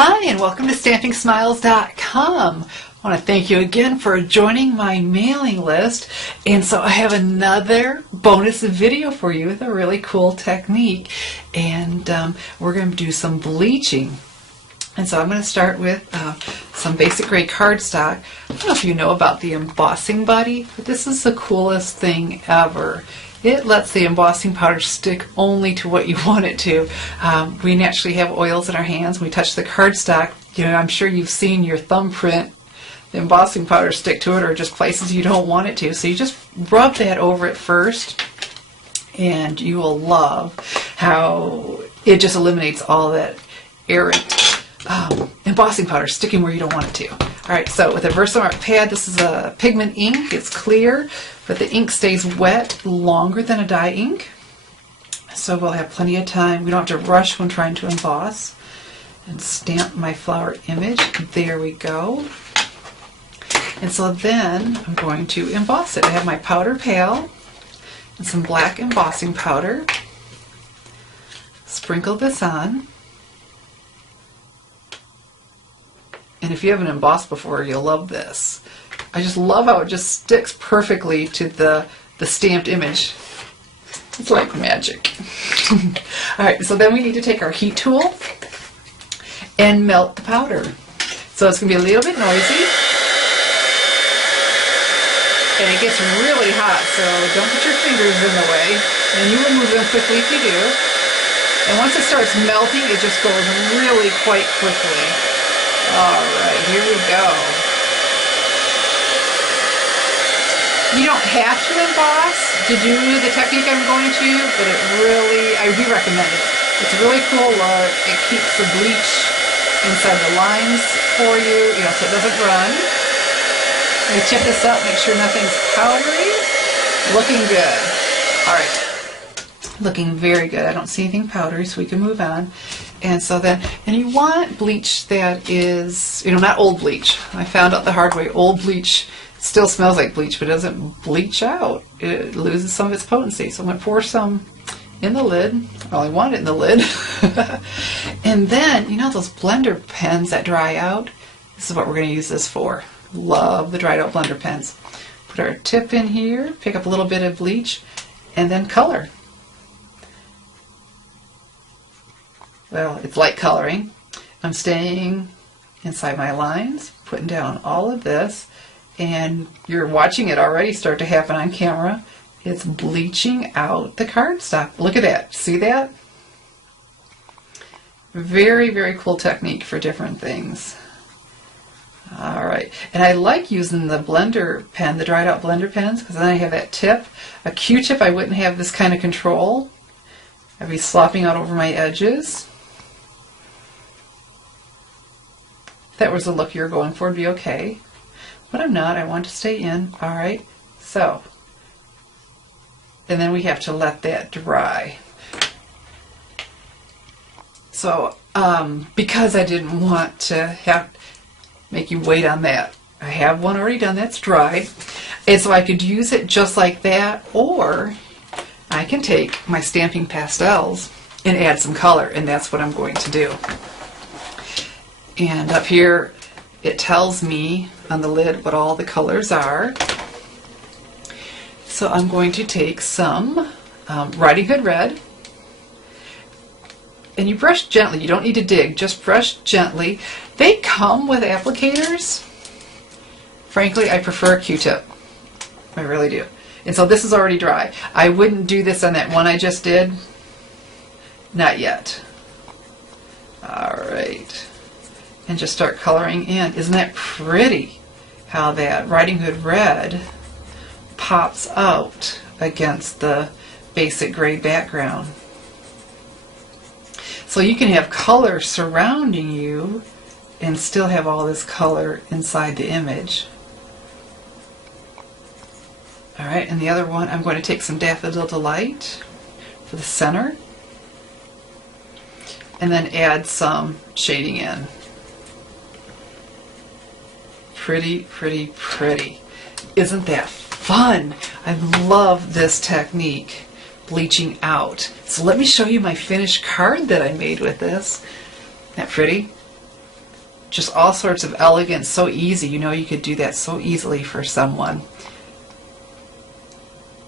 Hi, and welcome to StampingSmiles.com. I want to thank you again for joining my mailing list. And so I have another bonus video for you with a really cool technique. And we're going to do some bleaching. And so I'm going to start with some basic gray cardstock. I don't know if you know about the embossing buddy, but this is the coolest thing ever. It lets the embossing powder stick only to what you want it to. We naturally have oils in our hands. We touch the cardstock. You know, I'm sure you've seen your thumbprint, the embossing powder stick to it, or just places you don't want it to. So you just rub that over it first, and you will love how it just eliminates all that errant embossing powder sticking where you don't want it to. Alright, so with a Versamark pad, this is a pigment ink. It's clear, but the ink stays wet longer than a dye ink. So we'll have plenty of time. We don't have to rush when trying to emboss. And stamp my flower image. There we go. And so then I'm going to emboss it. I have my powder pail and some black embossing powder. Sprinkle this on. And if you haven't embossed before, you'll love this. I just love how it just sticks perfectly to the stamped image. It's like magic. Alright, so then we need to take our heat tool and melt the powder. So it's going to be a little bit noisy. And it gets really hot, so don't put your fingers in the way. And you will move them quickly if you do. And once it starts melting, it just goes really quite quickly. Alright, here we go. You don't have to emboss to do the technique I'm going to, but I do recommend it. It's a really cool look. It keeps the bleach inside the lines for you, so it doesn't run. I'm going to tip this up, make sure nothing's powdery. Looking good. Alright. Looking very good. I don't see anything powdery, so we can move on. And so then, and you want bleach that is, not old bleach. I found out the hard way. Old bleach still smells like bleach, but it doesn't bleach out. It loses some of its potency. So I'm going to pour some in the lid. Well, I want it in the lid. And then, those blender pens that dry out? This is what we're going to use this for. Love the dried out blender pens. Put our tip in here, pick up a little bit of bleach, and then color. Well, it's light coloring. I'm staying inside my lines, putting down all of this, and you're watching it already start to happen on camera. It's bleaching out the cardstock. Look at that. See that? Very, very cool technique for different things. Alright, and I like using the blender pen, the dried out blender pens, because then I have that tip. A Q-tip, I wouldn't have this kind of control. I'd be slopping out over my edges. If that was the look you were going for, it'd be okay. But I'm not. I want to stay in. Alright, so. And then we have to let that dry. So, because I didn't want to make you wait on that, I have one already done that's dried. And so I could use it just like that, or I can take my stamping pastels and add some color, and that's what I'm going to do. And up here it tells me on the lid what all the colors are. So I'm going to take some Riding Hood Red, and you brush gently. You don't need to dig, just brush gently. They come with applicators. Frankly, I prefer a Q-tip. I really do. And so this is already dry. I wouldn't do this on that one I just did. Not yet. Alright. And just start coloring in. Isn't that pretty? How that Riding Hood Red pops out against the basic gray background. So you can have color surrounding you and still have all this color inside the image. Alright, and the other one, I'm going to take some Daffodil Delight for the center, and then add some shading in. Pretty, pretty, pretty. Isn't that fun? I love this technique, bleaching out. So let me show you my finished card that I made with this. Isn't that pretty? just all sorts of elegance, so easy. You know, you could do that so easily for someone.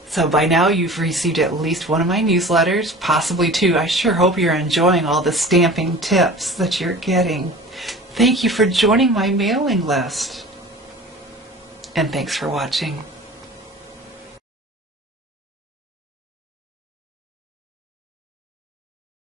So by now you've received at least one of my newsletters, possibly two. I sure hope you're enjoying all the stamping tips that you're getting. Thank you for joining my mailing list. And thanks for watching.